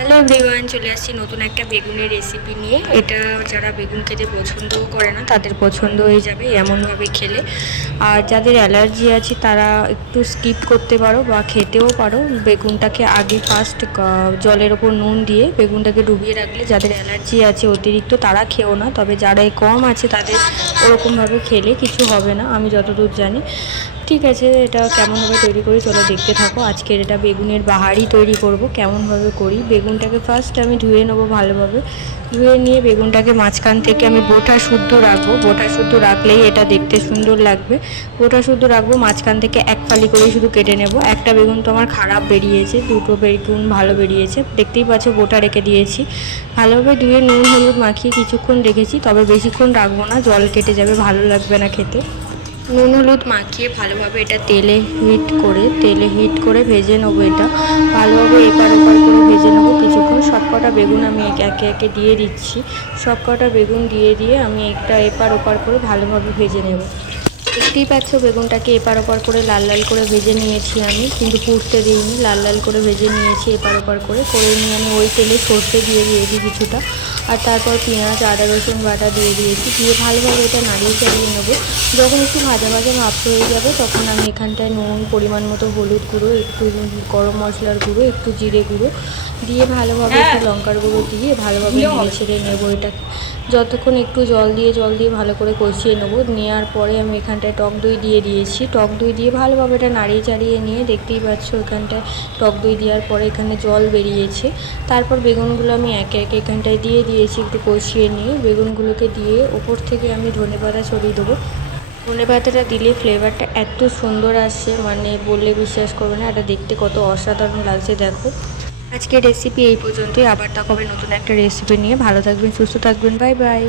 Hello everyone, চলে আসছি নতুন একটা বেগুনের রেসিপি নিয়ে। এটা যারা বেগুন খেতে পছন্দও করে না তাদের পছন্দ হয়ে যাবে এমনভাবে খেলে। আর যাদের অ্যালার্জি আছে তারা একটু স্কিপ করতে পারো বা খেতেও পারো। বেগুনটাকে আগে ফার্স্ট জলের ওপর নুন দিয়ে বেগুনটাকে ডুবিয়ে রাখলে যাদের অ্যালার্জি আছে অতিরিক্ত তারা খেও না, তবে যারা কম আছে তাদের ওরকমভাবে খেলে কিছু হবে না আমি যতদূর জানি। ঠিক আছে, এটা কেমনভাবে তৈরি করি চলো দেখতে থাকো। আজকের এটা বেগুনের বাহারি তৈরি করব। কেমনভাবে করি, বেগুনটাকে ফার্স্ট আমি ধুয়ে নেবো ভালোভাবে। ধুয়ে নিয়ে বেগুনটাকে মাঝখান থেকে আমি বোটা শুদ্ধ রাখবো। বোটা শুদ্ধ রাখলেই এটা দেখতে সুন্দর লাগবে। বোটা শুদ্ধ রাখবো, মাঝখান থেকে এক ফালি করে শুধু কেটে নেব। একটা বেগুন তো আমার খারাপ বেরিয়েছে, দুটো বেগুন ভালো বেরিয়েছে, দেখতেই পাচ্ছ বোটা রেখে দিয়েছি। ভালোভাবে ধুয়ে নুন হলুদ মাখিয়ে কিছুক্ষণ রেখেছি, তবে বেশিক্ষণ রাখবো না, জল কেটে যাবে, ভালো লাগবে না খেতে। নুন হলুদ মাখিয়ে ভালোভাবে এটা তেলে হিট করে ভেজে নেবো। এটা ভালোভাবে এপার ওপার করে ভেজে নেবো কিছুক্ষণ। সবকটা বেগুন আমি একে একে দিয়ে দিচ্ছি। সবকটা বেগুন দিয়ে আমি একটা এপার ওপার করে ভালোভাবে ভেজে নেব। দেখতেই পাচ্ছ বেগুনটাকে এপার ওপার করে লাল লাল করে ভেজে নিয়েছি আমি, কিন্তু পুড়তে দিইনি, লাল লাল করে ভেজে নিয়েছি এপার ওপার করে নিয়ে আমি ওই তেলে সর্ষে দিয়ে দিয়েছি কিছুটা। আর তারপর পেঁয়াজ আদা রসুন বাটা দিয়ে দিয়েছি, দিয়ে ভালোভাবে এটা নাড়িয়ে চাড়িয়ে নেবো। যখন একটু ভাজা ভাজা ভাব হয়ে যাবে তখন আমি এখানটায় নুন, পরিমাণ মতো হলুদ গুঁড়ো, একটু গরম মশলার গুঁড়ো, একটু জিরে গুঁড়ো দিয়ে ভালোভাবে একটু লঙ্কার গুঁড়ো দিয়ে ভালোভাবে নেড়ে ছেড়ে নেবো। এটা যতক্ষণ একটু জল দিয়ে ভালো করে কষিয়ে নেবো। নেওয়ার পরে আমি এখানটায় টক দই দিয়ে দিয়েছি। টক দই দিয়ে ভালোভাবে এটা নাড়িয়ে চাড়িয়ে নিয়ে দেখতেই পাচ্ছ এখানটায় টক দই দেওয়ার পরে এখানে জল বেরিয়েছে। তারপর বেগুনগুলো আমি একে একে এখানটায় দিয়ে দিয়েছি, একটু কষিয়ে নিয়ে বেগুনগুলোকে দিয়ে ওপর থেকে আমি ধনেপাতা ছড়িয়ে দেবো। ধনেপাতাটা দিলে ফ্লেভারটা এত সুন্দর আসছে, মানে বললে বিশ্বাস করবে না, এটা দেখতে কত অসাধারণ লাগছে দেখো। আজকের রেসিপি এই পর্যন্তই, আবার দেখা হবে নতুন একটা রেসিপি নিয়ে। ভালো থাকবেন, সুস্থ থাকবেন, বাই বাই।